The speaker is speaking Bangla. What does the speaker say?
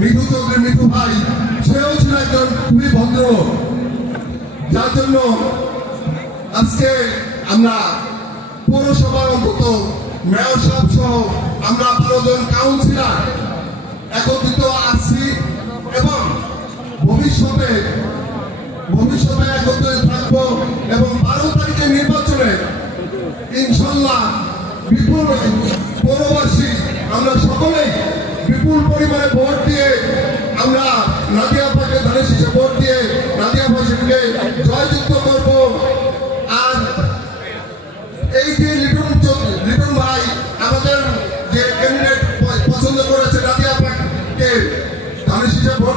মিঠু চৌধুরী মিঠু ভাই, সেও ছিল একজন খুবই ভদ্র, যার জন্য আজকে আমরা পৌরসভার অন্তত মেয়র সাহেব সহ আমরা 12 জন কাউন্সিলর একত্রিত আসছি এবং ভবিষ্যতে একত্রিত থাকবো এবং 12 তারিখের নির্বাচনে ইনশাল্লাহ বিপুল পৌরবাসী আমরা সকলেই বিপুল পরিমাণে ভোট দিয়ে আমরা নাদিয়া আপাকে ধানের শীষে ভোট দিয়ে নাদিয়া আপাকে জয়যুক্ত করব। আর এই যে লিটন ভাই আমাদের যে ক্যান্ডিডেট পছন্দ করেছে নাদিয়া আপাকে ধানের শীষে ভোট